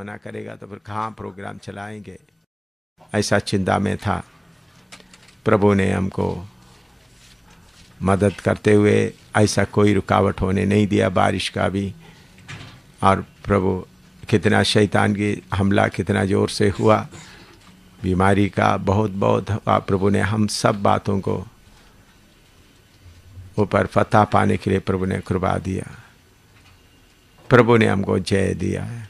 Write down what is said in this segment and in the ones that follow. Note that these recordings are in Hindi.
मना करेगा तो फिर कहाँ प्रोग्राम चलाएंगे, ऐसा चिंता में था। प्रभु ने हमको मदद करते हुए ऐसा कोई रुकावट होने नहीं दिया, बारिश का भी। और प्रभु कितना शैतान की हमला कितना ज़ोर से हुआ, बीमारी का बहुत बहुत हुआ। प्रभु ने हम सब बातों को ऊपर फतह पाने के लिए प्रभु ने कृपा दिया, प्रभु ने हमको जय दिया है।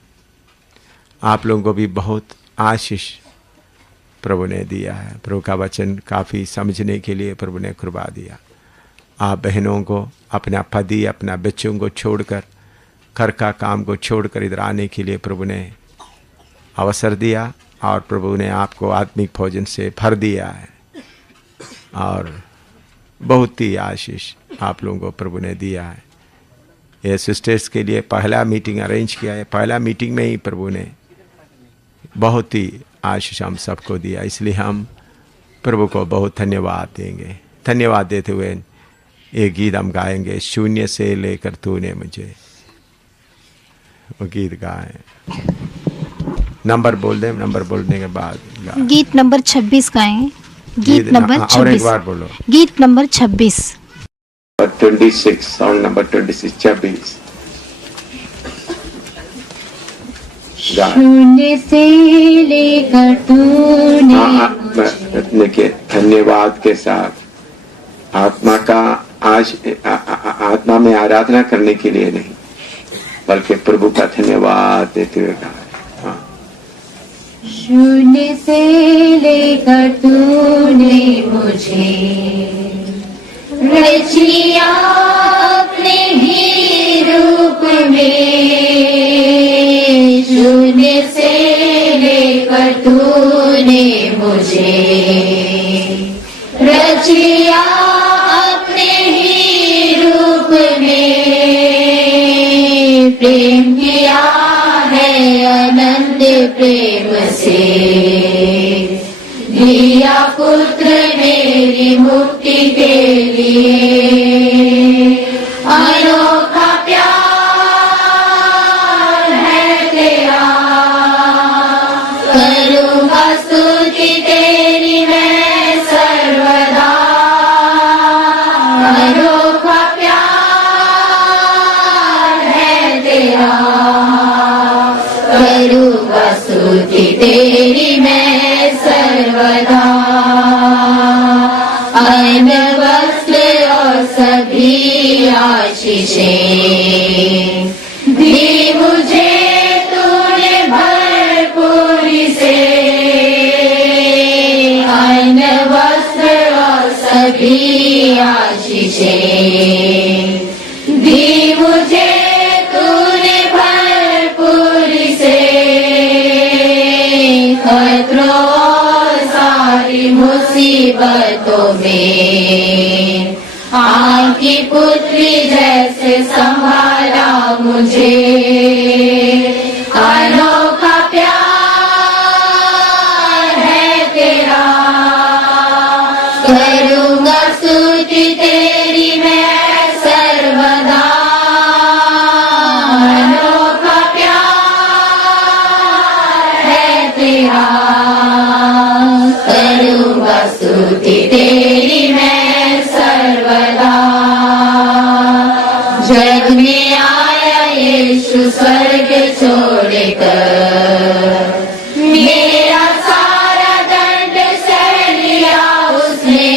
आप लोगों को भी बहुत आशीष प्रभु ने दिया है। प्रभु का वचन काफ़ी समझने के लिए प्रभु ने कृपा दिया। आप बहनों को अपना पति अपना बच्चों को छोड़कर, घर का काम को छोड़कर इधर आने के लिए प्रभु ने अवसर दिया, और प्रभु ने आपको आत्मिक भोजन से भर दिया है, और बहुत ही आशीष आप लोगों को प्रभु ने दिया है। ये सिस्टर्स के लिए पहला मीटिंग अरेंज किया है, पहला मीटिंग में ही प्रभु ने बहुत ही आशीष हम सबको दिया, इसलिए हम प्रभु को बहुत धन्यवाद देंगे। धन्यवाद देते हुए ये गीत हम गाएंगे, शून्य से लेकर तूने मुझे, वो गीत गाएं। नंबर बोल दे, नंबर बोलने के बाद गीत नंबर 26 गाएंगे। गीत नंबर 26 और एक बार बोलो। गीत नंबर 26 26 साउंड नंबर 26 26। शून्य से लेकर तूने देखिए, धन्यवाद के साथ आत्मा का आत्मा में आराधना करने के लिए नहीं, बल्कि प्रभु का धन्यवाद देते हुए कहा। शून्य से लेकर तूने मुझे रचिया अपने ही रूप में, शून्य से लेकर तूने मुझे रचिया अपने ही रूप में, प्रेम किया है अनंत प्रेम से, दिया पुत्र मेरी मुक्ति के लिए, अनोखा प्यार है तेरा, करूँगा स्तुति तेरी मैं सर्वदा, अनोखा प्यार है तेरा, करूँगा स्तुति तेरी मैं सर्वदा, अन्न वस्त्र और सभी आशीषें दी मुझे तूने भरपूरी से, अन्न वस्त्र और सभी आशीषें दी मुझे तूने भरपूरी से, खतरों और सारी मुसीबतों में आपकी पुत्री जैसे संभाला मुझे, अनोखा प्यार है तेरा, करूँगा स्तुति तेरी मैं सर्वदा, अनोखा प्यार है तेरा, करूँगा स्तुति तेरी मैं सर्वदा। जग में आया यीशु स्वर्ग छोड़कर, मेरा सारा दंड सह लिया उसने,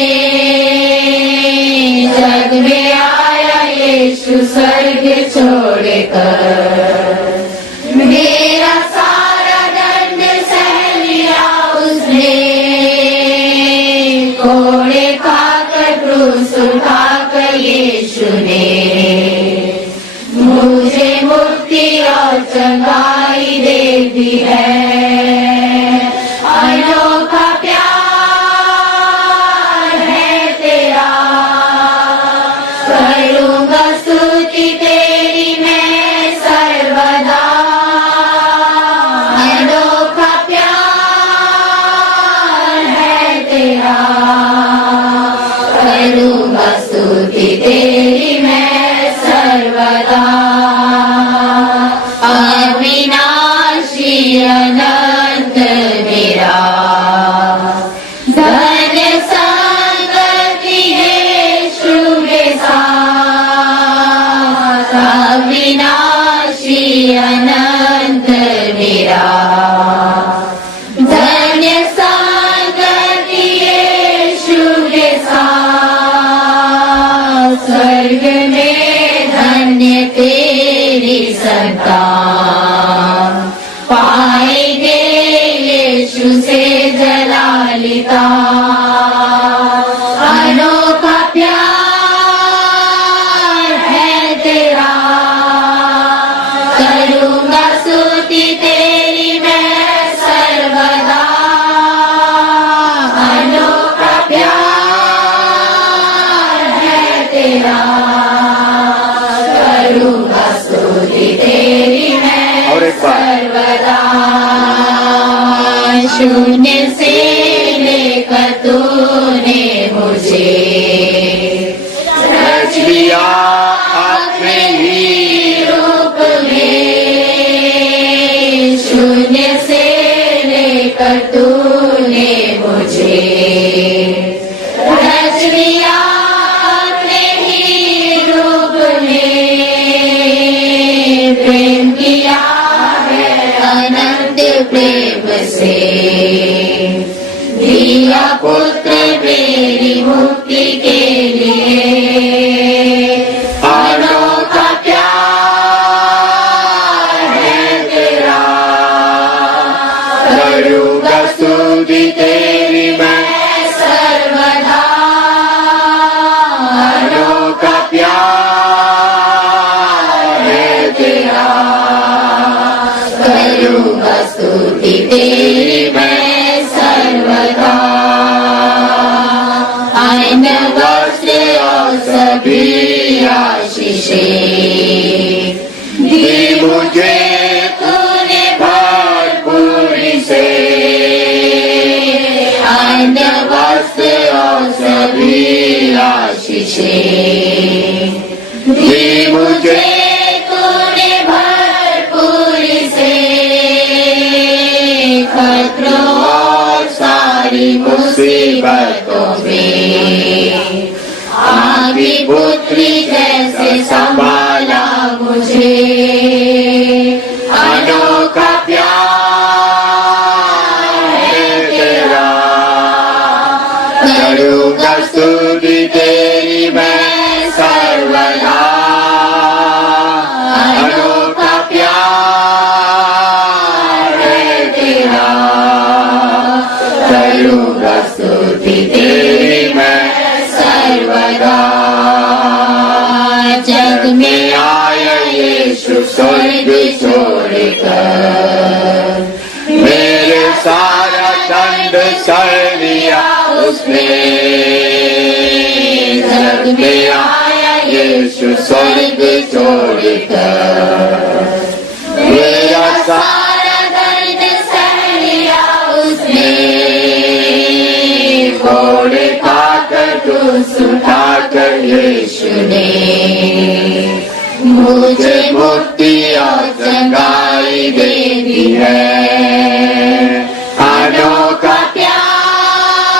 जग में आया यीशु स्वर्ग छोड़कर, मेरा सारा दंड सह लिया उसने, कोड़े खाकर क्रूस उठाकर यीशु ने मुझे मुक्ति और चंगाई दे दी है, अनोखा प्यार है तेरा, करूँगा स्तुति तेरी मैं सर्वदा, अनोखा प्यार है तेरा, करूँगा स्तुति तेरी मैं सर्वदा, अविनाशी अविनाशी अनंत निराला। धन्य संगति यीशु के साथ, स्वर्ग में धन्य तेरी संतान। पाएंगे यीशु से जलालिता, अनोखा प्यार है तेरा। करूँगा स्तुति तेरी मैं सर्वदा, अनोखा प्यार है तेरा। करूँगा स्तुति तेरी मैं सर्वदा। शून्य से लेकर तूने मुझे रच लिया अपने ही रूप में। शून्य से लेकर तूने मुझे रच लिया अपने ही रूप में। प्रेम किया है अनंत प्रेम से, दिया पुत्र मेरी मुक्ति के लिए। अनोखा प्यार है तेरा, करूँगा स्तुति तेरी मैं सर्वदा। अनोखा प्यार है तेरा, करूँगा स्तुति तेरी मैं सर्वदा। आयन वस्त्र और सभी आशीषें दी मुझे तूने भरपूरी से। आयन वस्त्र और सभी आशीषें दी मुझे तूने भरपूरी से। खतरों और सारी मुसीबतों में आधी पुत्री जैसे संभाला मुझे। अनोखा प्यार है तेरा, करूँगा स्तुति तेरी मैं सर्वदा। अनोखा प्यार है तेरा, करूँगा स्तुति तेरी मैं सर्वदा। जग में आया यीशु स्वर्ग छोड़कर, मेरे सारा दंड सह लिया उसने। जग में आया यीशु स्वर्ग छोड़कर, मेरा सारा दंड सह लिया उसने। घोड़े खाकर क्रूस उठाकर यीशु ने मुझे मुक्ति और चंगाई दे दी है। अनोखा प्यार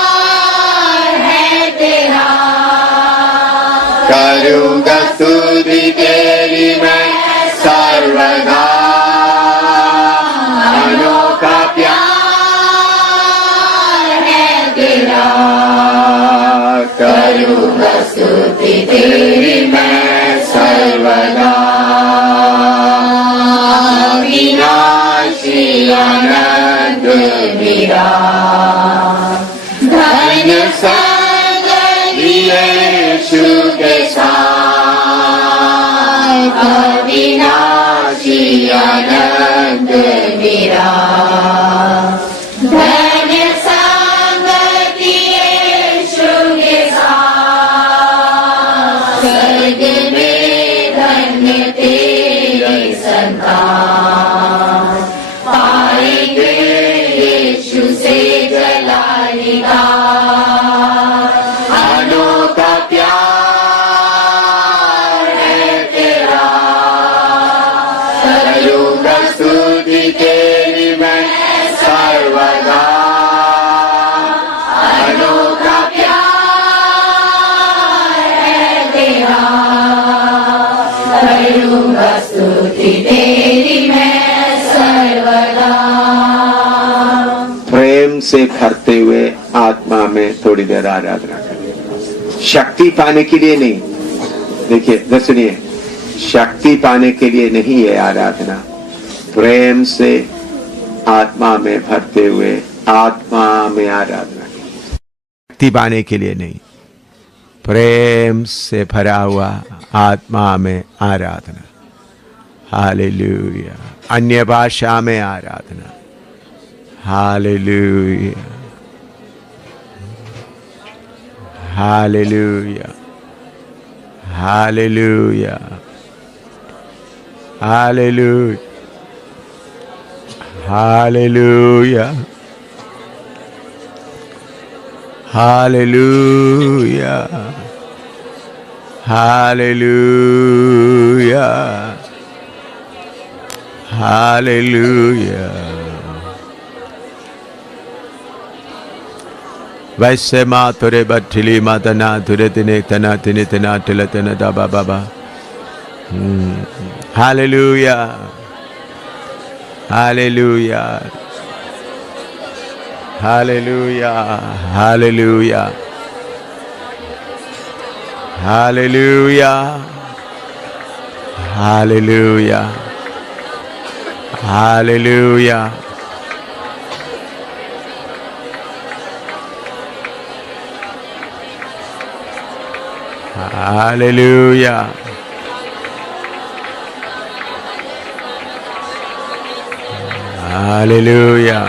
है तेरा, करूँगा स्तुति तेरी मैं सर्वदा। अनोखा प्यार है तेरा, करूँगा स्तुति तेरी मैं सर्वदा। अविनाशी अनंत निराला, धन्य संगति यीशु के साथ। अविनाशी अनंत निराला, धन्य संगति यीशु के साथ। स्वर्ग में धन्य तेरी संतान, पाएंगे यीशु से जलालिता। अनोखा प्यार है तेरा, करूँगा स्तुति तेरी मैं सर्वदा। अनोखा प्यार है तेरा, करूँगा करूँगा स्तुति तेरी मैं सर्वदा। प्रेम से भरते हुए आत्मा में थोड़ी देर आराधना करें। शक्ति पाने के लिए नहीं, देखिए सुनिए, शक्ति पाने के लिए नहीं है आराधना, प्रेम से आत्मा में भरते हुए आत्मा में आराधना। शक्ति पाने के लिए नहीं, प्रेम से भरा हुआ आत्मा में आराधना। हालेलुया। अन्य भाषा में आराधना। हालेलुया, हालेलुया, हालेलुया, हालेलुया, हालेलुया, हालेलुया, हालेलुया, हालेलुया। वैसे मा तुरे बठिली मातना तुरे तिने तना तिने तना तिले तना दाबा बाबा। हालेलुया, हालेलुया, हालेलुया, हालेलुया, हालेलुया, हालेलुया, हालेलुया, हालेलुया, हालेलुया।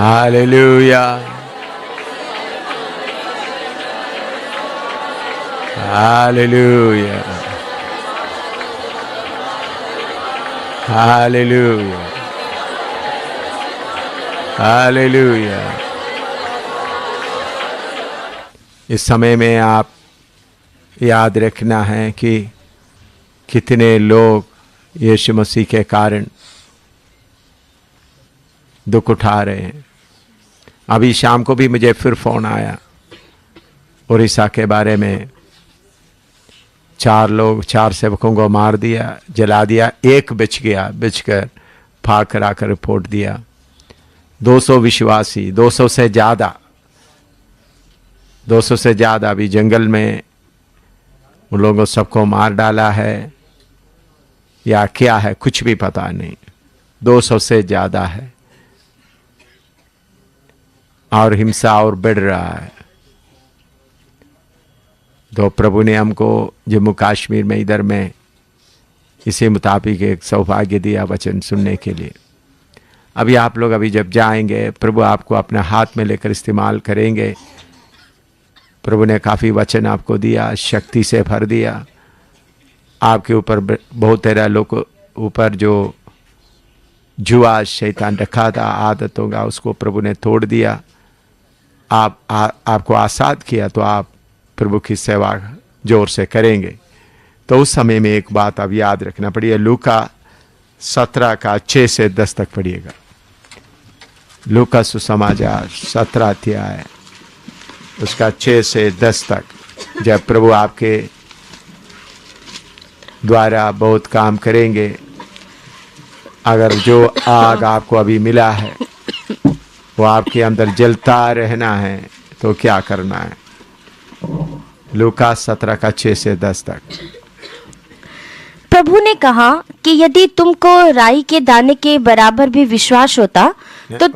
Hallelujah. Hallelujah. Hallelujah. Hallelujah. इस समय में आप याद रखना है कि कितने लोग यीशु मसीह के कारण दुख उठा रहे हैं। अभी शाम को भी मुझे फिर फोन आया उड़ीसा के बारे में, 4 सेवकों को मार दिया, जला दिया, एक बच गया, बचकर फाड़ कर आकर रिपोर्ट दिया। 200 विश्वासी, 200 से ज़्यादा भी जंगल में उन लोगों सबको मार डाला है या क्या है कुछ भी पता नहीं। 200 से ज़्यादा है और हिंसा और बढ़ रहा है। तो प्रभु ने हमको जम्मू कश्मीर में इधर में इसी मुताबिक एक सौभाग्य दिया वचन सुनने के लिए। अभी आप लोग अभी जब जाएंगे, प्रभु आपको अपने हाथ में लेकर इस्तेमाल करेंगे। प्रभु ने काफ़ी वचन आपको दिया, शक्ति से भर दिया। आपके ऊपर बहुत तरह लोग ऊपर जो जुआ शैतान रखा था आदतों का, उसको प्रभु ने तोड़ दिया। आपको आज़ाद किया, तो आप प्रभु की सेवा जोर से करेंगे। तो उस समय में एक बात आप याद रखना पड़ेगा। लूका 17 का 6 से 10 तक पढ़िएगा। लूका सुसमाचार 17 अध्याय उसका 6 से 10 तक। जब प्रभु आपके द्वारा बहुत काम करेंगे, अगर जो आग आपको अभी मिला है वो आपके अंदर जलता रहना है तो क्या करना है। लूका 17 का 6 से 10 तक। प्रभु ने कहा कि यदि तुमको राई के दाने के बराबर भी विश्वास होता तो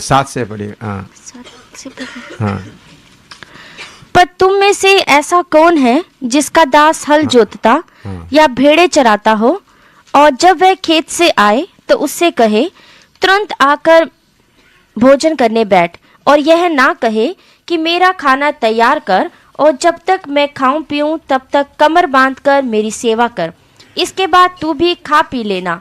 7 से पढ़िए। हाँ। पर तुम में से ऐसा कौन है जिसका दास हल जोतता या भेड़े चराता हो, और जब वह खेत से आए तो उससे कहे तुरंत आकर भोजन करने बैठ, और यह ना कहे कि मेरा खाना तैयार कर और जब तक मैं खाऊं पीऊं तब तक कमर बांधकर मेरी सेवा कर, इसके बाद तू भी खा पी लेना।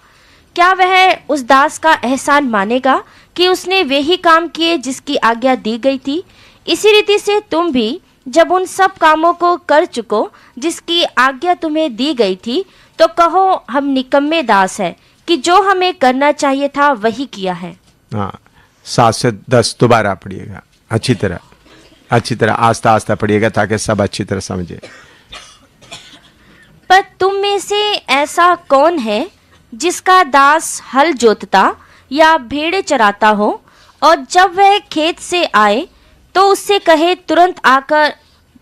क्या वह उस दास का एहसान मानेगा कि उसने वही काम किए जिसकी आज्ञा दी गई थी? इसी रीति से तुम भी जब उन सब कामों को कर चुको जिसकी आज्ञा तुम्हें दी गई थी, तो कहो हम निकम्मे दास है कि जो हमें करना चाहिए था वही किया है। हाँ, 7 से 10 दोबारा पढ़िएगा, अच्छी तरह आस्ता आस्ता पढ़िएगा ताकि सब अच्छी तरह समझे। पर तुम में से ऐसा कौन है जिसका दास हल जोतता या भेड़े चराता हो, और जब वह खेत से आए तो उससे कहे तुरंत आकर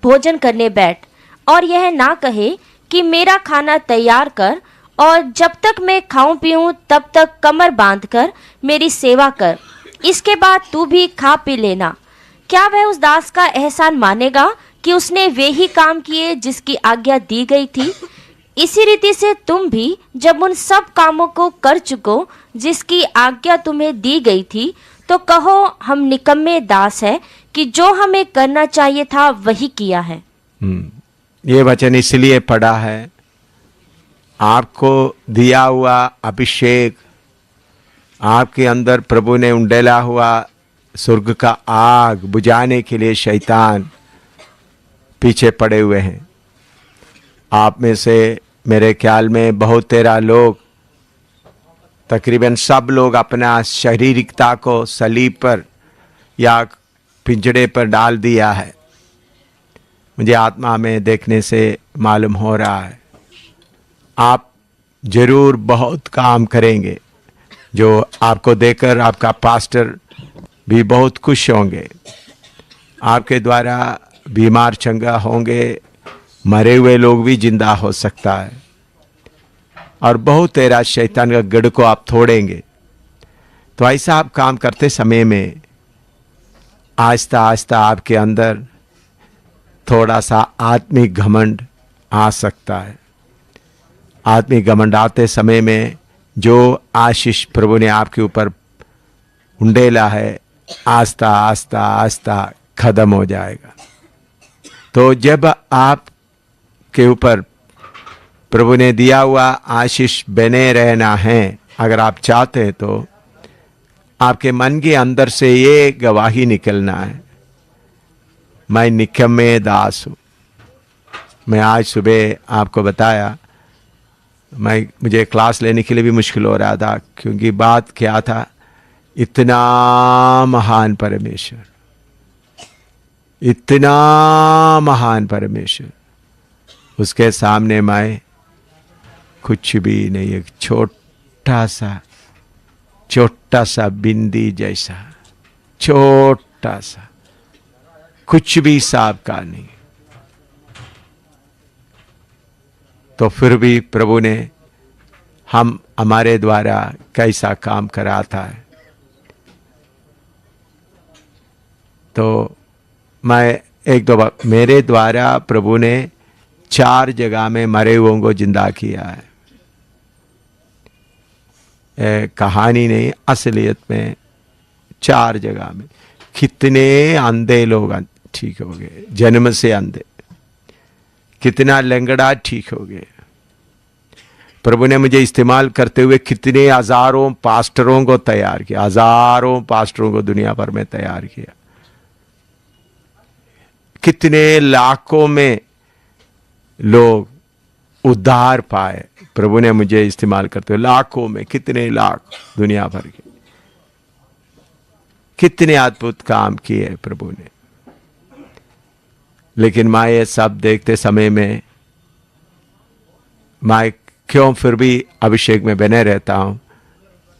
भोजन करने बैठ, और यह ना कहे कि मेरा खाना तैयार कर, और जब तक मैं खाऊं पीऊं तब तक कमर बांधकर मेरी सेवा कर, इसके बाद तू भी खा पी लेना। क्या वह उस दास का एहसान मानेगा कि उसने वे ही काम किए जिसकी आज्ञा दी गई थी? इसी रीति से तुम भी जब उन सब कामों को कर चुको जिसकी आज्ञा तुम्हें दी गई थी, तो कहो हम निकम्मे दास है कि जो हमें करना चाहिए था वही किया है। ये वचन इसलिए पढ़ा है, आपको दिया हुआ अभिषेक, आपके अंदर प्रभु ने उंडेला हुआ स्वर्ग का आग बुझाने के लिए शैतान पीछे पड़े हुए हैं। आप में से मेरे ख्याल में बहुत तेरा लोग, तकरीबन सब लोग अपना शारीरिकता को सलीब पर या पिंजड़े पर डाल दिया है। मुझे आत्मा में देखने से मालूम हो रहा है आप जरूर बहुत काम करेंगे, जो आपको देखकर आपका पास्टर भी बहुत खुश होंगे। आपके द्वारा बीमार चंगा होंगे, मरे हुए लोग भी जिंदा हो सकता है, और बहुत तेरा शैतान का गढ़ को आप तोड़ेंगे। तो ऐसा आप काम करते समय में आहिस्ता आहिस्ता आपके अंदर थोड़ा सा आत्मिक घमंड आ सकता है। आत्मिक घमंड आते समय में जो आशीष प्रभु ने आपके ऊपर उंडेला है, आस्ता आस्ता आस्ता खत्म हो जाएगा। तो जब आप के ऊपर प्रभु ने दिया हुआ आशीष बने रहना है, अगर आप चाहते हैं, तो आपके मन के अंदर से ये गवाही निकलना है, मैं निकम्मे दास हूँ। मैं आज सुबह आपको बताया, मुझे क्लास लेने के लिए भी मुश्किल हो रहा था, क्योंकि बात क्या था, इतना महान परमेश्वर, इतना महान परमेश्वर, उसके सामने मैं कुछ भी नहीं, एक छोटा सा बिंदी जैसा, छोटा सा, कुछ भी हिसाब का नहीं। तो फिर भी प्रभु ने हमारे द्वारा कैसा काम कराता है। तो मैं एक दो बार, मेरे द्वारा प्रभु ने 4 जगह में मरे हुओं को जिंदा किया है। कहानी नहीं, असलियत में 4 जगह में। कितने अंधे लोग ठीक हो गए, जन्म से अंधे, कितना लंगड़ा ठीक हो गए। प्रभु ने मुझे इस्तेमाल करते हुए कितने हजारों पास्टरों को तैयार किया, हजारों पास्टरों को दुनिया भर में तैयार किया। कितने लाखों में लोग उद्धार पाए, प्रभु ने मुझे इस्तेमाल करते हुए। लाखों में, कितने लाख दुनिया भर के, कितने अद्भुत काम किए प्रभु ने। लेकिन मैं ये सब देखते समय में मैं क्यों फिर भी अभिषेक में बने रहता हूं।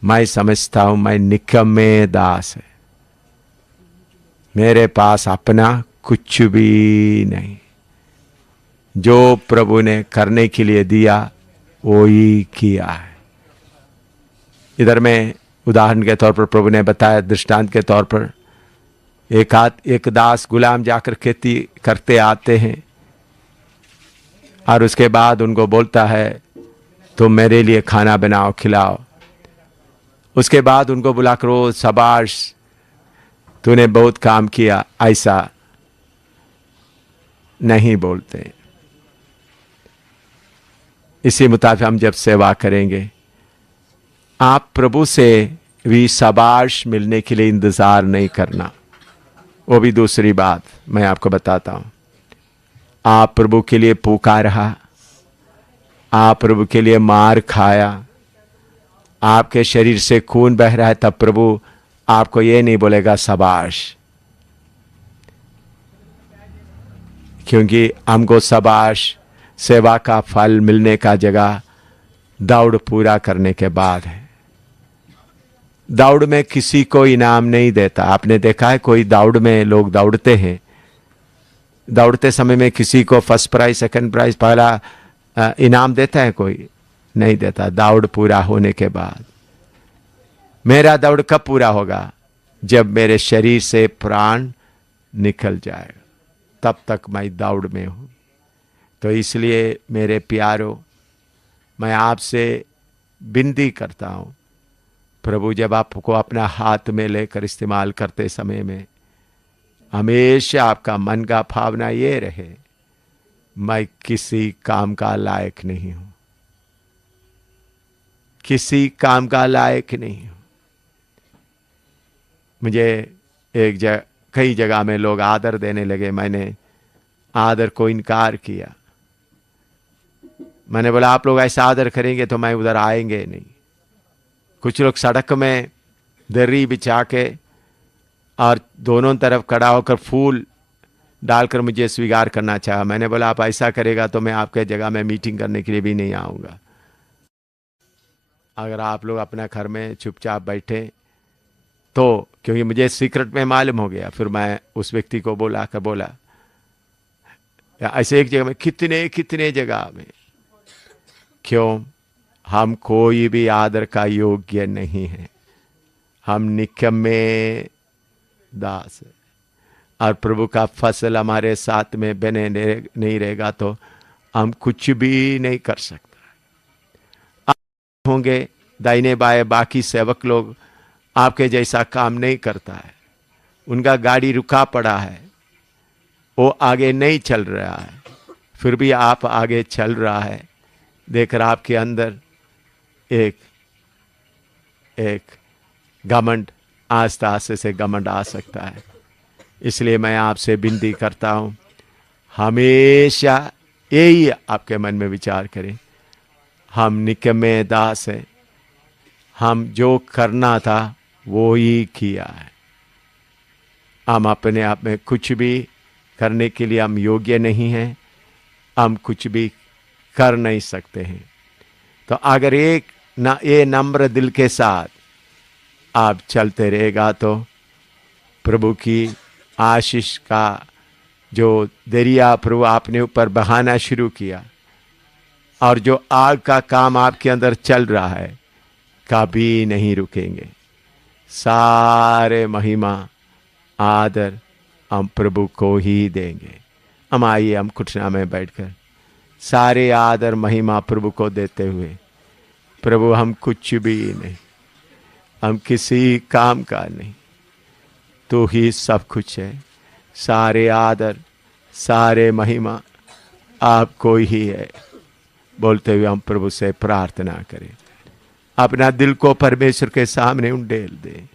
मैं समझता हूं मैं निकम्मे दास है, मेरे पास अपना कुछ भी नहीं। जो प्रभु ने करने के लिए दिया वो ही किया है। इधर में उदाहरण के तौर पर प्रभु ने बताया, दृष्टांत के तौर पर, एक दास गुलाम जाकर खेती करते आते हैं और उसके बाद उनको बोलता है तुम मेरे लिए खाना बनाओ खिलाओ। उसके बाद उनको बुलाकर, ओ शाबाश तूने बहुत काम किया, ऐसा नहीं बोलते। इसी मुताबिक हम जब सेवा करेंगे, आप प्रभु से भी शाबाश मिलने के लिए इंतजार नहीं करना। वो भी दूसरी बात मैं आपको बताता हूं। आप प्रभु के लिए पुकारा, आप प्रभु के लिए मार खाया, आपके शरीर से खून बह रहा है, तब प्रभु आपको ये नहीं बोलेगा शाबाश, क्योंकि हमको शाबाश सेवा का फल मिलने का जगह दौड़ पूरा करने के बाद है। दौड़ में किसी को इनाम नहीं देता। आपने देखा है कोई दौड़ में लोग दौड़ते हैं, दौड़ते समय में किसी को फर्स्ट प्राइज, सेकंड प्राइज, पहला इनाम देता है? कोई नहीं देता। दौड़ पूरा होने के बाद, मेरा दौड़ कब पूरा होगा? जब मेरे शरीर से प्राण निकल जाएगा, तब तक मैं दौड़ में हूं। तो इसलिए मेरे प्यारो, मैं आपसे विनती करता हूं, प्रभु जब आपको अपना हाथ में लेकर इस्तेमाल करते समय में हमेशा आपका मन का भावना ये रहे, मैं किसी काम का लायक नहीं हूं, किसी काम का लायक नहीं हूं। मुझे कई जगह में लोग आदर देने लगे, मैंने आदर को इनकार किया। मैंने बोला आप लोग ऐसा आदर करेंगे तो मैं उधर आएंगे नहीं। कुछ लोग सड़क में दर्री बिछा के और दोनों तरफ खड़ा होकर फूल डालकर मुझे स्वीकार करना चाहा। मैंने बोला आप ऐसा करेगा तो मैं आपके जगह में मीटिंग करने के लिए भी नहीं आऊँगा। अगर आप लोग अपना घर में चुपचाप बैठे तो, क्योंकि मुझे सीक्रेट में मालूम हो गया, फिर मैं उस व्यक्ति को बोला ऐसे एक जगह में, कितने जगह में, क्यों? हम कोई भी आदर का योग्य नहीं है, हम निकम्मे दास है। और प्रभु का फसल हमारे साथ में बने नहीं रहेगा तो हम कुछ भी नहीं कर सकता। आप होंगे दाहिने बाएं, बाकी सेवक लोग आपके जैसा काम नहीं करता है, उनका गाड़ी रुका पड़ा है, वो आगे नहीं चल रहा है, फिर भी आप आगे चल रहा है, देखकर आपके अंदर एक घमंड, आस्ते आस्ते से घमंड आ सकता है। इसलिए मैं आपसे विनती करता हूं, हमेशा यही आपके मन में विचार करें, हम निकम्मे दास हैं, हम जो करना था वो ही किया है। हम अपने आप में कुछ भी करने के लिए हम योग्य नहीं हैं, हम कुछ भी कर नहीं सकते हैं। तो अगर ये नम्र दिल के साथ आप चलते रहेगा तो प्रभु की आशीष का जो दरिया प्रभु आपने ऊपर बहाना शुरू किया, और जो आग का काम आपके अंदर चल रहा है, कभी नहीं रुकेंगे। सारे महिमा आदर हम प्रभु को ही देंगे। हम आइए, हम घुटना में बैठकर सारे आदर महिमा प्रभु को देते हुए, प्रभु हम कुछ भी नहीं, हम किसी काम का नहीं, तू ही सब कुछ है। सारे आदर सारे महिमा आपको ही है। बोलते हुए हम प्रभु से प्रार्थना करें, अपना दिल को परमेश्वर के सामने उंडेल दें।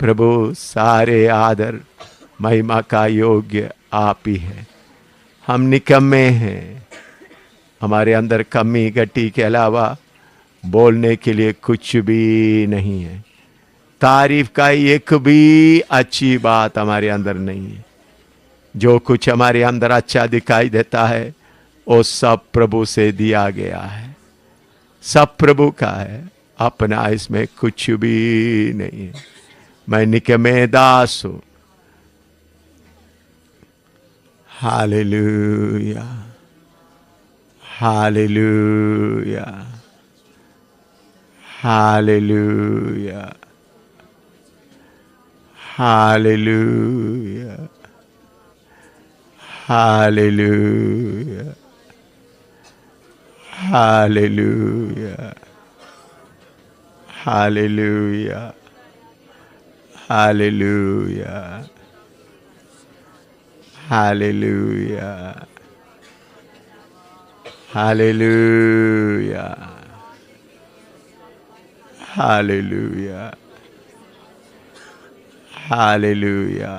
प्रभु सारे आदर महिमा का योग्य आप ही है। हम निकम्मे हैं, हमारे अंदर कमी गटी के अलावा बोलने के लिए कुछ भी नहीं है। तारीफ का एक भी अच्छी बात हमारे अंदर नहीं है। जो कुछ हमारे अंदर अच्छा दिखाई देता है वो सब प्रभु से दिया गया है, सब प्रभु का है, अपना इसमें कुछ भी नहीं है। मैं निकम्मे दास हूं। हालेलुया, हालेलुया, हालेलुया, हालेलुया, हालेलुया, हालेलुया, हालेलुया, हालेलुया, हालेलुया, हालेलुया, हालेलुया, hallelujah.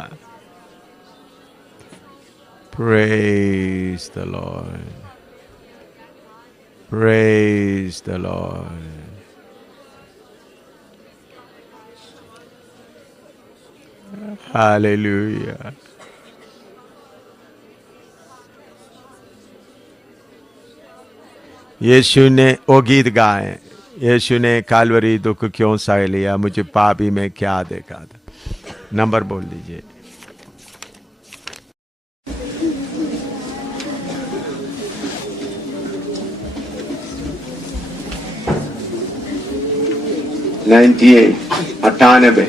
Praise the Lord. Praise the Lord. Hallelujah. यीशु ने वो गीत गाए, यीशु ने कालवरी दुख क्यों सह लिया, मुझे पापी में क्या देखा था। नंबर बोल दीजिए। अट्ठानबे।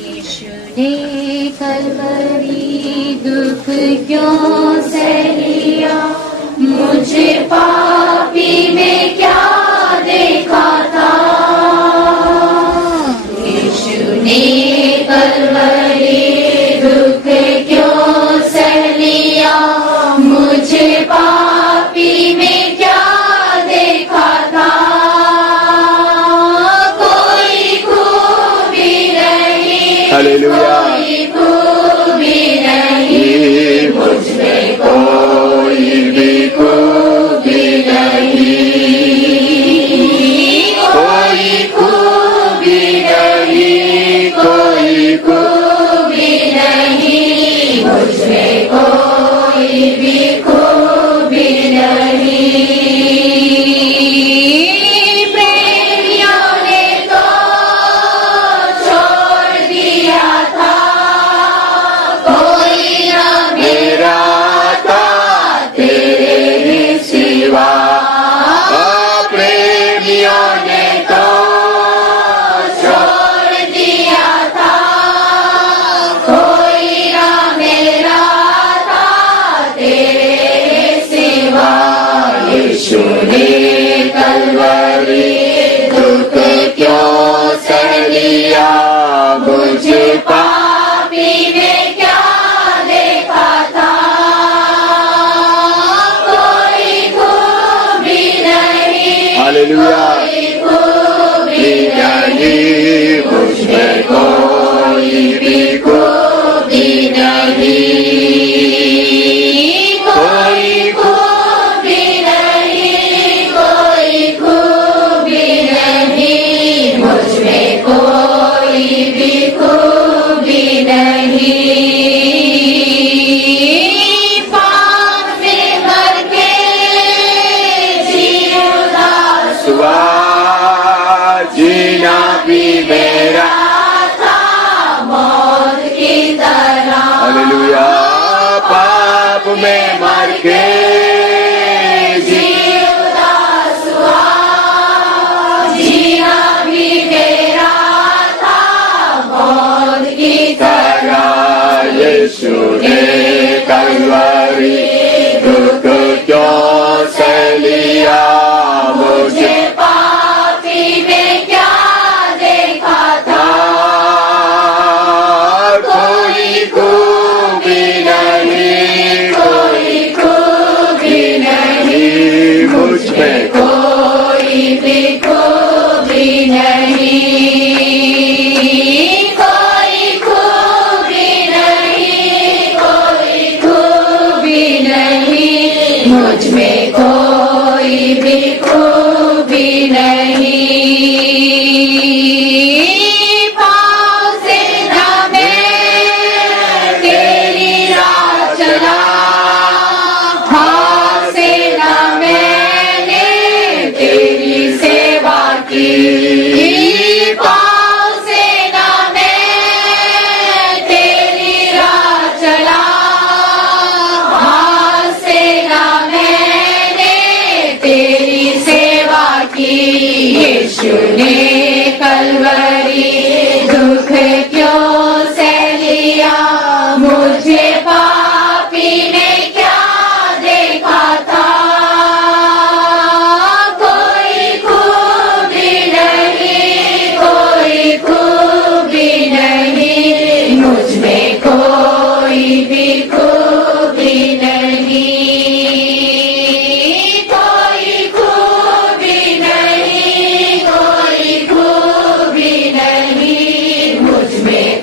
यीशु ने कलवरी दुख क्यों सह लिया, मुझे पापी में क्या देखा था। यीशु ने कलवरी दुख क्यों सह लिया, मुझे पापी में क्या देखा था। कोई खूबी नहीं, कोई खूबी नहीं, मुझ में कोई भी खूबी नहीं, कोई खूबी नहीं, कोई खूबी नहीं, मुझ में कोई भी खूबी नहीं। प्रेमियों ने तो छोड़ दिया था, कोई न मेरा था तेरे सिवा। प्रेमियों ने तो छोड़ दिया था, कोई न मेरा था तेरे सिवा। यीशु ने कलवरी दुख क्यों सह लिया, मुझे पापी में क्या देखा था। कोई खूबी नहीं, हालेलुया। कोई खूबी नहीं, मुझ में कोई भी खूबी नहीं, कोई खूबी नहीं, कोई खूबी नहीं, मुझ में कोई भी खूबी नहीं। पाप में मर के जीना सुआ जीना भी मेरा, था मौत की तरह। हालेलुया। पाप में मर के जीना सुआ, जीना भी मेरा था मौत की तरह। यीशु ने कलवरी दुख क्यों सह लिया, मुझे पापी में क्या देखा था। कोई खूबी नहीं, कोई खूबी नहीं, मुझ में कोई भी खूबी नहीं, कोई खूबी नहीं, कोई खूबी नहीं, मुझ में कोई भी खूबी नहीं। पाँव से ना मैं तेरी राह चला, हाथ से ना मैंने तेरी सेवा की। पाँव से ना मैं तेरी राह चला, हाथ से ना मैंने तेरी सेवा की। यीशु ने कलवरी दुख क्यों सह लिया, मुझे पापी में क्या देखा था। कोई खूबी नहीं, कोई खूबी नहीं, मुझ में कोई भी खूबी नहीं, कोई खूबी नहीं, कोई खूबी नहीं, मुझ में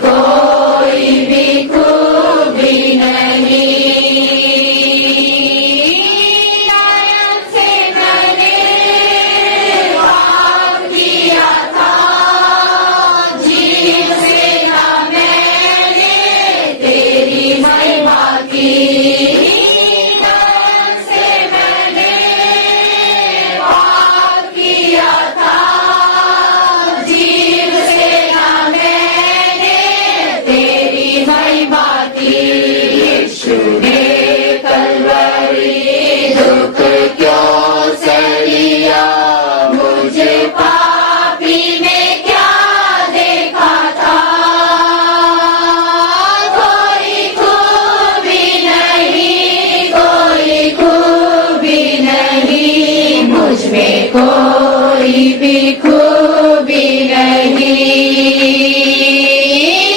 में कोई भी खूबी नहीं,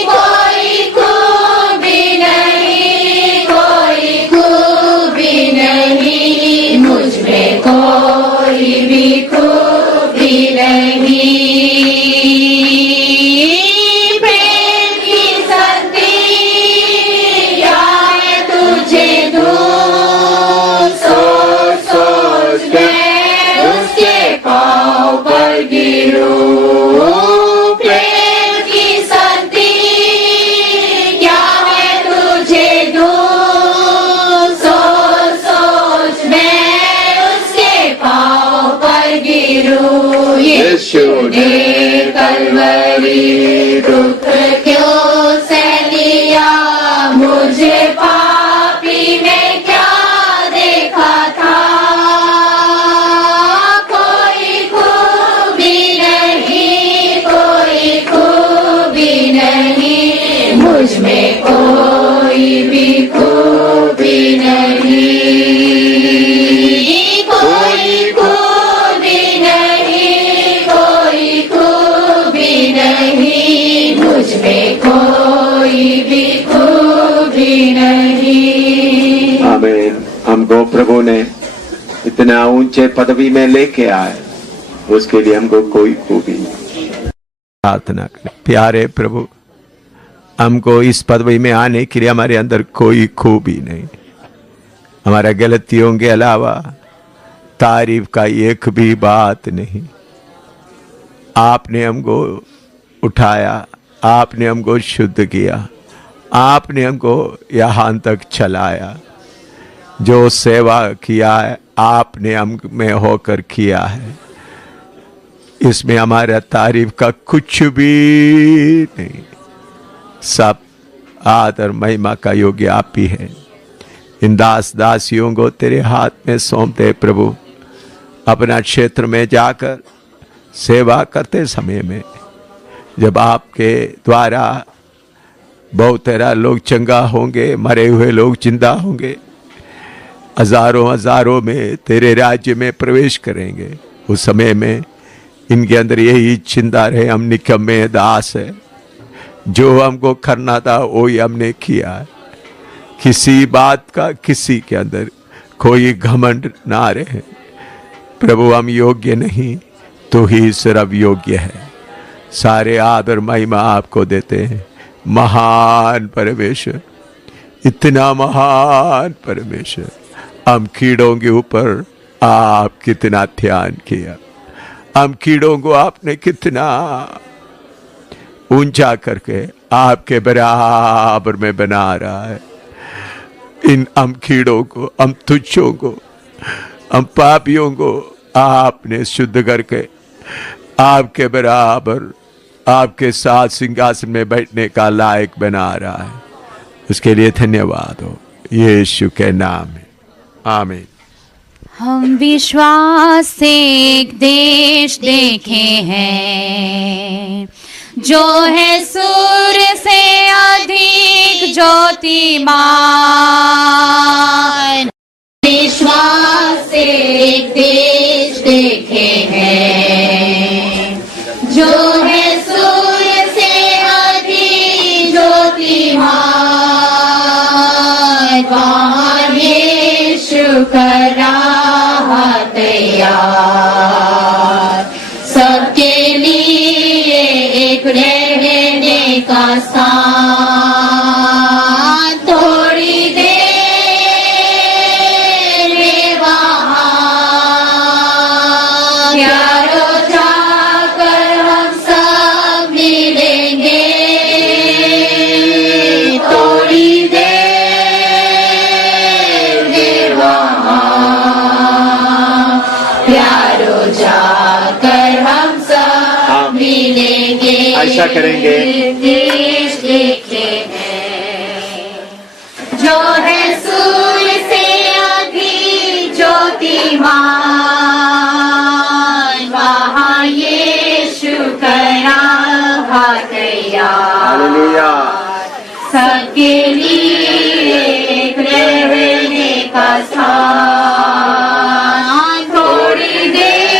कोई खूबी नहीं, कोई खूबी नहीं, मुझ में कोई भी खूबी नहीं। प्रेम की शक्ति या मैं तुझे दूं, सोच सोच मैं उसके पाँव पर गिरूं। प्रेम की शक्ति क्या मैं तुझे दूं, सोच सोच मैं उसके पाँव पर गिरूं। यीशु ने कलवरी दुख क्यों सह लिया, मुझे पापी में क्या देखा था। कोई खूबी नहीं, कोई खूबी नहीं, मुझ में कोई भी खूबी नहीं, कोई खूबी नहीं, कोई खूबी नहीं, मुझ में कोई भी खूबी नहीं। आमीन। हमको प्रभु ने इतना ऊंचे पदवी में लेके आए, उसके लिए हमको कोई खूबी नहीं। प्रार्थना करें। प्यारे प्रभु, हमको इस पदवी में आने के लिए हमारे अंदर कोई खूबी नहीं, हमारा गलतियों के अलावा तारीफ का एक भी बात नहीं। आपने हमको उठाया, आपने हमको शुद्ध किया, आपने हमको यहाँ तक चलाया। जो सेवा किया है आपने हम में होकर किया है, इसमें हमारा तारीफ का कुछ भी नहीं। सब आदर महिमा का योग्य आप ही है। इन दास दासियों को तेरे हाथ में सौंपते प्रभु, अपना क्षेत्र में जाकर सेवा करते समय में जब आपके द्वारा बहुत तरह लोग चंगा होंगे, मरे हुए लोग जिंदा होंगे, हजारों हजारों में तेरे राज्य में प्रवेश करेंगे, उस समय में इनके अंदर यही चिंता रहे, हम निकम्मे दास है, जो हमको करना था वही हमने किया। किसी बात का किसी के अंदर कोई घमंड ना रहे। प्रभु हम योग्य नहीं, तो ही सिर्फ योग्य है। सारे आदर महिमा आपको देते हैं। महान परमेश्वर, इतना महान परमेश्वर, हम कीड़ों के ऊपर आप कितना ध्यान किया, हम कीड़ों को आपने कितना ऊंचा करके आपके बराबर में बना रहा है। इन हम कीड़ों को, हम तुच्छों को, हम पापियों को आपने शुद्ध करके आपके बराबर आपके साथ सिंहासन में बैठने का लायक बना रहा है। उसके लिए धन्यवाद हो यीशु के नाम में, आमीन। हम विश्वास से एक देश देखे हैं, जो है सूर्य से अधिक ज्योतिमान। विश्वास से एक देश देखे हैं, जो है सूर्य से अधिक ज्योतिमान। वहाँ यीशु कर रहा तैयार सबके लिए एक रहने का स्थान। थोड़ी देर में वहाँ प्यारों जाकर हम सब मिलेंगे। थोड़ी देर में वहाँ प्यारों जाकर हम सब मिलेंगे। ऐसा करेंगे। देश देखे हैं, जो है सूर्य से अधिक ज्योतिमान। वहाँ यीशु करा तैयार सबके लिए एक रहने का स्थान। थोड़ी देर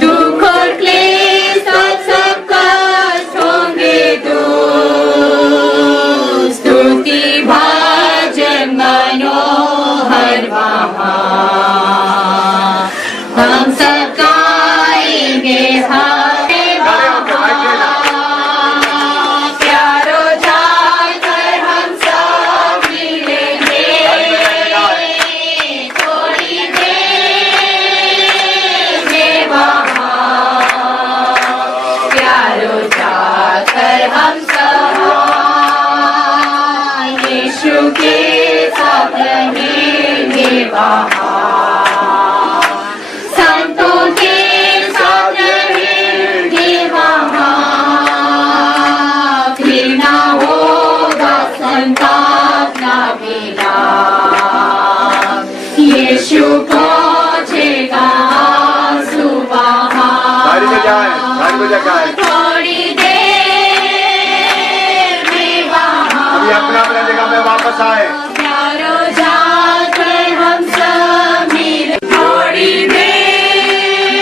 दुख और क्लेश सब कष्ट होंगे दूर, स्तुति भजन मनोहर वहाँ हम सब गाएंगे हरे प्यारो जाकर हम सब मिलेंगे थोड़ी देर में वहाँ, प्यारो जाकर हम सब यीशु के साथ रहेंगे वहाँ, संतों के साथ रहेंगे वहाँ, फिर ना होगा संताप ना विलाप, यीशु पहुँचेगा सुबह थोड़ी देर में वहाँ, अपना अपना जगह में वापस आए। प्यारो जाकर हम सब मिले थोड़ी देर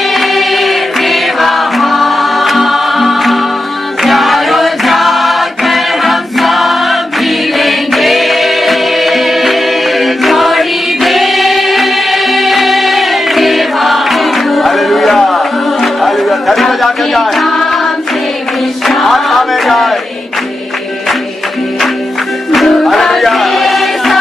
में वहाँ, प्यारो जाकर हम सब मिलेंगे थोड़ी देर में वहाँ, हालेलुया हालेलुया। धरी बजा के जाए, नाम से हाथ विश्राम में जाए। करेंगे, हालेलुया।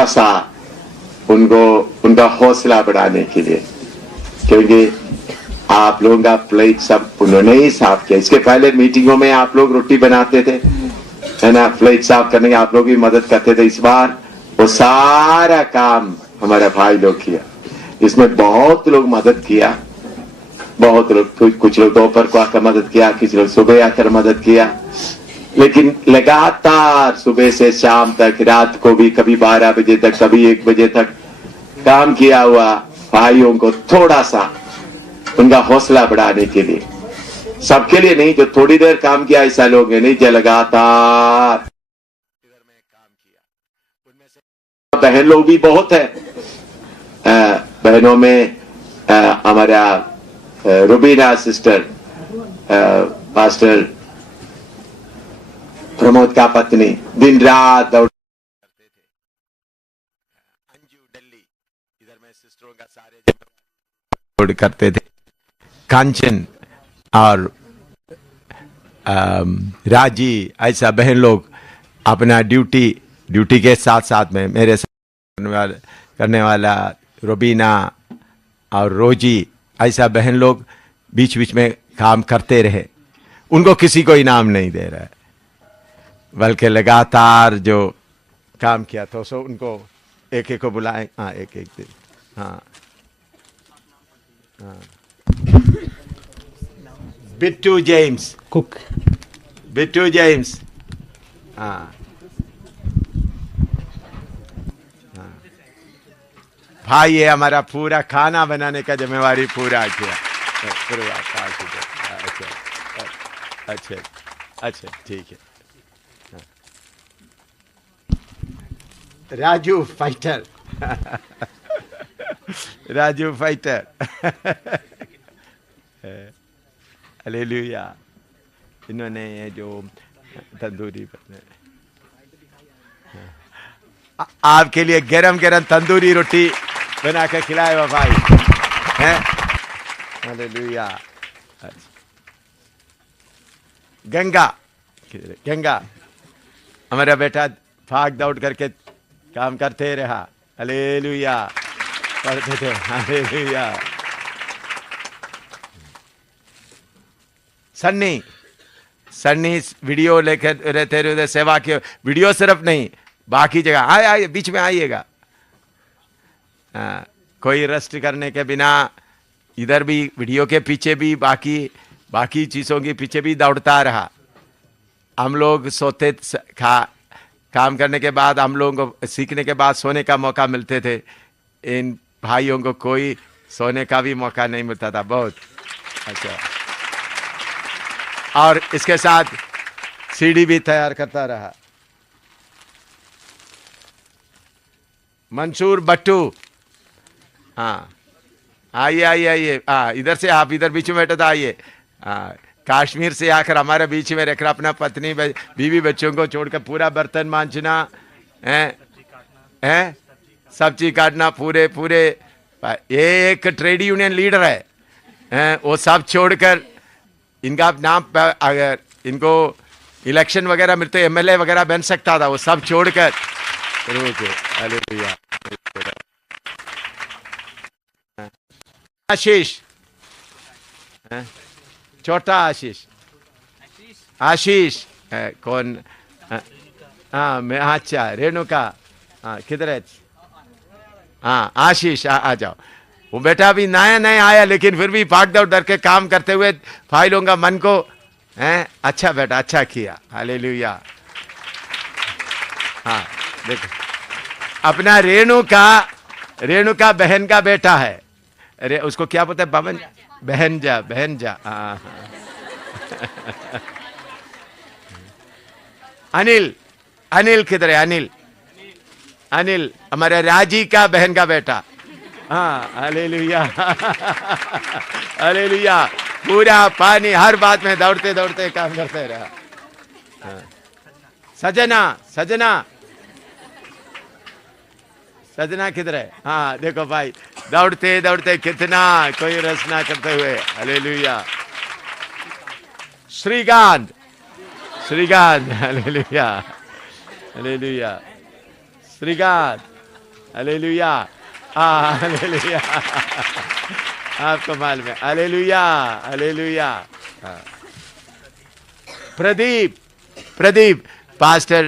थोड़ा सा उनको उनका हौसला बढ़ाने के लिए, क्योंकि आप लोगों का प्लेट सब उन्होंने ही साफ किया। इसके पहले मीटिंगों में आप लोग रोटी बनाते थे, है ना, प्लेट साफ करने की आप लोग भी मदद करते थे। इस बार वो सारा काम हमारे भाई लोग किया। इसमें बहुत लोग मदद किया, बहुत लोग, कुछ लोग दोपहर को आकर मदद किया, कुछ लोग सुबह आकर मदद किया, लेकिन लगातार सुबह से शाम तक, रात को भी कभी 12 बजे तक, कभी 1 बजे तक काम किया हुआ भाइयों को थोड़ा सा उनका हौसला बढ़ाने के लिए, सबके लिए नहीं, जो थोड़ी देर काम किया ऐसा लोग नहीं, जो लगातार बहन लोग भी बहुत है। बहनों में हमारा रुबीना सिस्टर, पास्टर प्रमोद का पत्नी, दिन रात दौड़ करते थे। कांचन और राजी, ऐसा बहन लोग अपना ड्यूटी के साथ साथ में मेरे साथ करने वाला रुबीना और रोजी, ऐसा बहन लोग बीच बीच में काम करते रहे। उनको किसी को इनाम नहीं दे रहा है, बल्कि लगातार जो काम किया तो सो उनको एक एक को बुलाएं। हाँ, एक एक दिन। हाँ, हाँ। Bittu James cook, Bittu James, हाँ, भाई ये हमारा पूरा खाना बनाने का जिम्मेवारी पूरा किया। अच्छा अच्छा अच्छा, ठीक है। Raju fighter Raju fighter hallelujah. इन्होंने ये जो तंदूरी आपके लिए गरम गरम तंदूरी रोटी बना के खिलाए हुआ भाई हैं। हालेलुया। गंगा, गंगा हमारा बेटा भाग दौड़ करके काम करते रहा। हालेलुया, करते थे। हालेलुया। सन्नी, सन्नी वीडियो लेकर रहते रहते सेवा के, वीडियो सिर्फ नहीं बाकी जगह आए बीच में आइएगा। कोई रेस्ट करने के बिना इधर भी वीडियो के पीछे भी बाकी चीज़ों के पीछे भी दौड़ता रहा। हम लोग सोते काम करने के बाद, हम लोगों को सीखने के बाद सोने का मौका मिलते थे। इन भाइयों को कोई सोने का भी मौका नहीं मिलता था। बहुत अच्छा। और इसके साथ सीडी भी तैयार करता रहा। मंसूर बट्टू, हाँ आइए आइए आइए, हाँ इधर से, आप इधर बीच में बैठे था, आइए। हाँ, कश्मीर से आकर हमारे बीच में रखना, अपना पत्नी बीवी बच्चों को छोड़कर पूरा बर्तन मांजना है, सब्जी काटना, पूरे ये एक ट्रेड यूनियन लीडर है, वो सब छोड़कर, इनका नाम अगर इनको इलेक्शन वगैरह मिलते एमएलए वगैरह बन सकता था, वो सब छोड़कर। हालेलुया। आशीष, छोटा आशीष, आशीष कौन? हाँ मैं, अच्छा रेणुका, हाँ किधर है? हाँ आशीष, आ जाओ। वो बेटा भी नया आया, लेकिन फिर भी भाग दौड़ डर के काम करते हुए भाई लोगों का मन को अच्छा बेटा, अच्छा किया। हालेलुया। हाँ देखो, अपना रेणुका बहन का बेटा है। अरे उसको क्या बोलते हैं? बहन जा। अनिल किधर है? अनिल हमारे राजी का बहन का बेटा। हाँ हालेलुया। हालेलुया। पूरा पानी हर बात में दौड़ते दौड़ते काम करते रहा। हाँ। सजना किधर है? हाँ देखो भाई, दौड़ते दौड़ते कितना कोई रचना करते हुए। Hallelujah. Srikanth, hallelujah. Hallelujah. Srikanth, hallelujah, hallelujah. आपको मालूम है, hallelujah, hallelujah. Pradeep, Pradeep pastor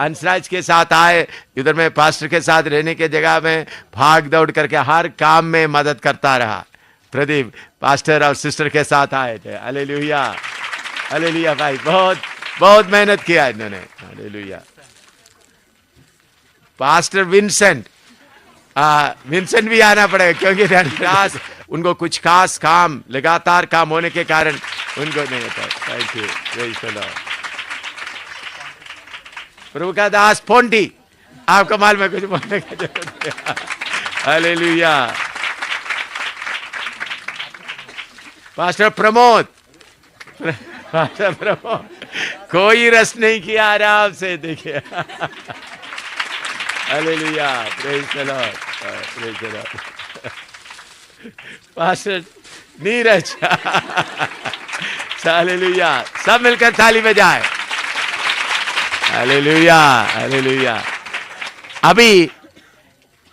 Anshraj के साथ आए, इधर में पास्टर के साथ रहने के जगह में भाग दौड़ करके हर काम में मदद करता रहा। प्रदीप पास्टर और सिस्टर के साथ आए थे। हालेलुया, हालेलुया भाई, बहुत बहुत मेहनत किया इन्होंने। हालेलुया। पास्टर विंसेंट, विंसेंट भी आना पड़ेगा क्योंकि खास उनको कुछ खास काम, लगातार काम होने के कारण उनको नहीं होता। Thank you, praise the Lord. प्रभु का दास फोंटी, आपका माल में कुछ बोलने का जरूरत है। Hallelujah. Pastor Pramod, pastor Pramod, कोई रस नहीं किया, आराम से देखिए। Hallelujah, praise the Lord, praise the Lord. Pastor Neeraj, hallelujah, सब मिलकर ताली बजाए। Hallelujah, hallelujah. अभी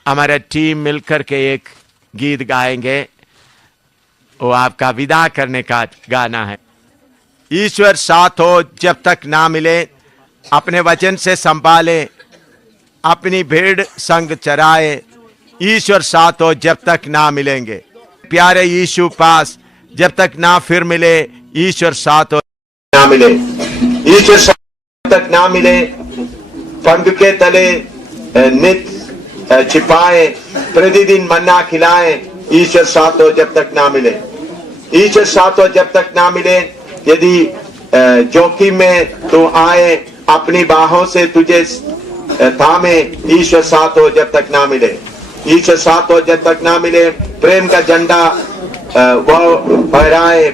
हमारा टीम मिलकर के एक गीत गाएंगे, वो आपका विदा करने का गाना है। ईश्वर साथ हो जब तक ना मिले, अपने वचन से संभाले, अपनी भेड़ संग चराए। ईश्वर साथ हो जब तक ना मिलेंगे, प्यारे यीशु पास जब तक ना फिर मिले। ईश्वर साथ हो ना मिले, ईश्वर साथ तक ना मिले, पंख के तले नित छिपाए, प्रतिदिन मन्ना खिलाए। ईश्वर साथ हो जब तक ना मिले, ईश्वर साथ हो जब तक ना मिले। यदि जोखिम में तू आए, अपनी बाहों से तुझे थामे। ईश्वर साथ हो जब तक ना मिले, ईश्वर साथ हो जब तक ना मिले। प्रेम का झंडा वह फहराए,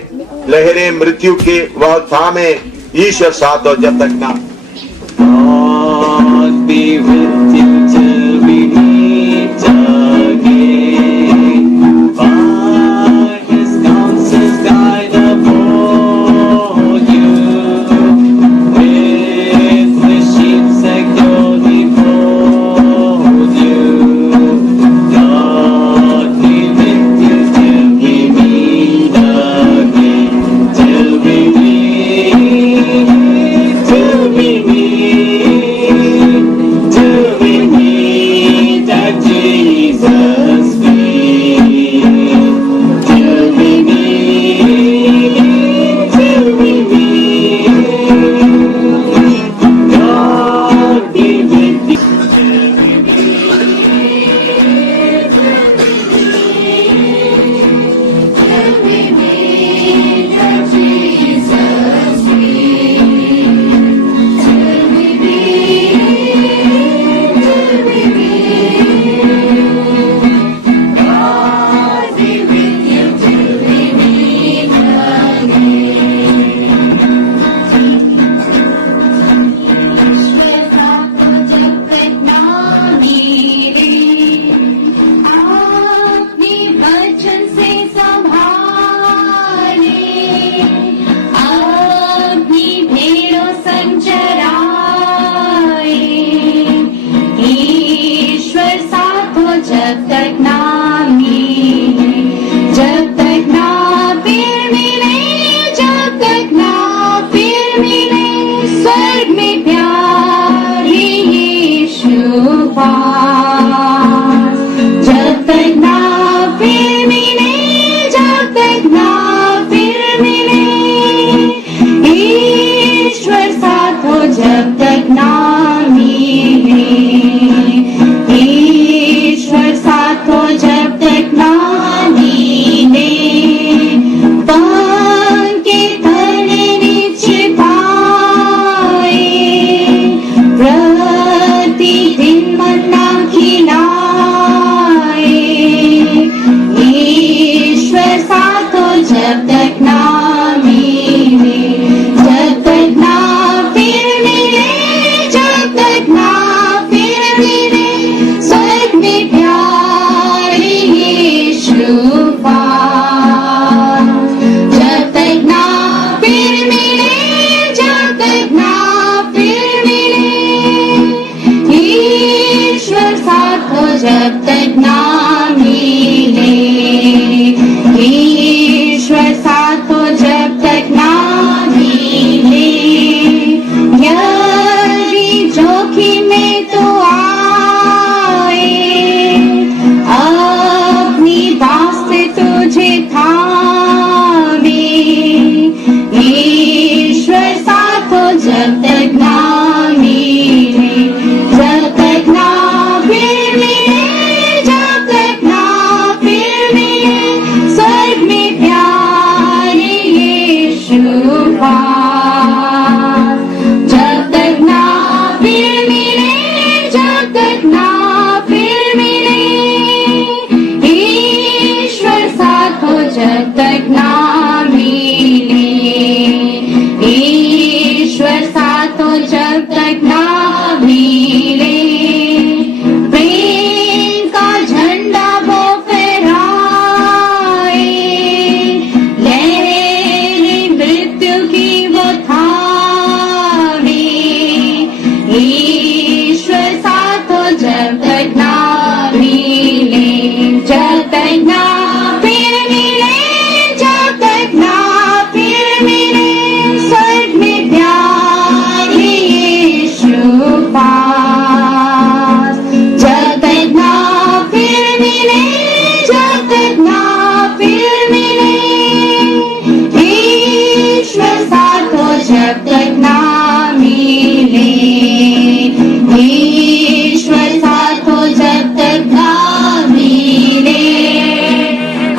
लहरें मृत्यु की वह थामे। ईश्वर साथ हो जब तक ना। God be with you till we meet again. By His counsels guide upon you, with the sheep securely fold you. God be with you till we meet again, till we meet, till we meet, till we meet. तक ना फिर मिले, ईश्वर साथ हो जब तक ना मिले, ईश्वर साथ हो जब तक ना मिले।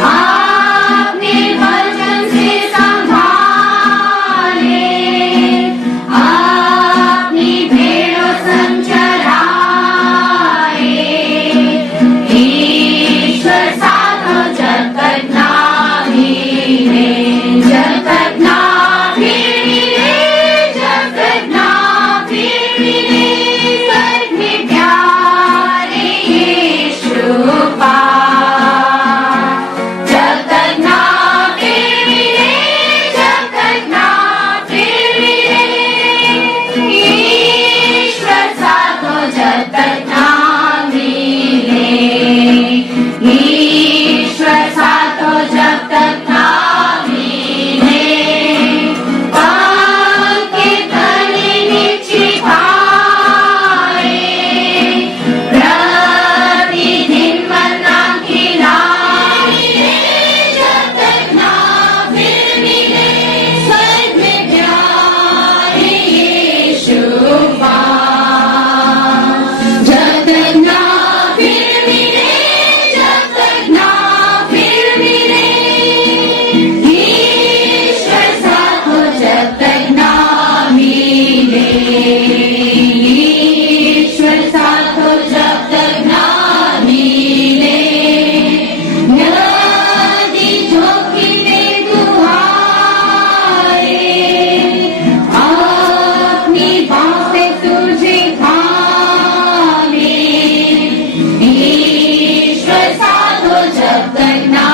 आपने वचन से संभाले, आपनी भेड़ों संग चराए, ईश्वर साथ हो जब तक ना मिले, जब तक ना फिर मिले, जब तक ना फिर मिले, स्वर्ग में प्यारे यीशु पास। जब तक ना फिर मिले, जब तक ना फिर मिले, ईश्वर साथ हो जब तक ना मिले, ईश्वर साथ हो जब तक ना मिले। पाँव के तले नीचे पाए, प्रतिदिन मन्ना खिलाए, जब तक ना फिर मिले, स्वर्ग में प्यारे यीशु पास। जब तक ना फिर मिले, जब तक ना फिर मिले, ईश्वर साथ हो जब तक ना मिले, ईश्वर साथ हो जब तक ना मिले। नदी जोखिम में दुहाए, अपनी बाहों से तुझे थामे, ईश्वर साथ हो जब तक ना